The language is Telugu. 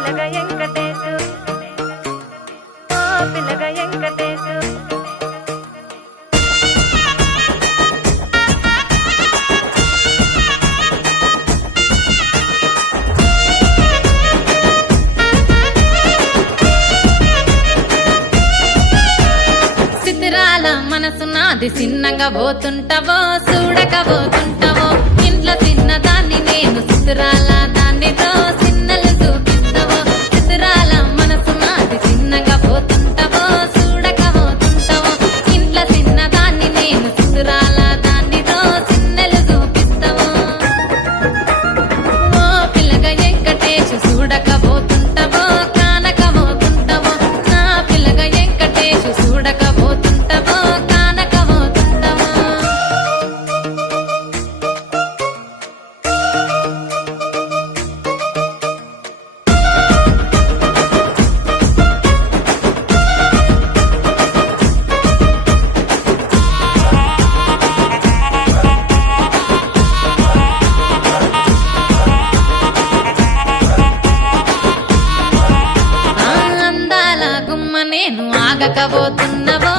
పిల్లగ వెంకటేశు ఓ పిల్లగ వెంకటేశు సితిరాల మనసు నాది చిన్నగా పోతుంటావో చూడక పోతుంటావో ఇంట్లో చిన్నదాన్ని నేను సితిరాల దాన్నితో చిన్నలు చూపిస్తావో సితిరాల మనసు నాది చిన్నగా పోతుంటావో చూడక పోతుంటావో ఇంట్లో చిన్నదాన్ని నేను సితిరాల దాన్నితో చిన్నలు చూపిస్తావో ఓ పిల్లగా వెంకటేశు చూడక పోతుంటావో కానక పోతుంటావో నా పిల్లగా వెంకటేశు చూడక పోతుంటావో కానక పోతుంటావో అందాల గుమ్మ నేను ఆగకపోతున్నవో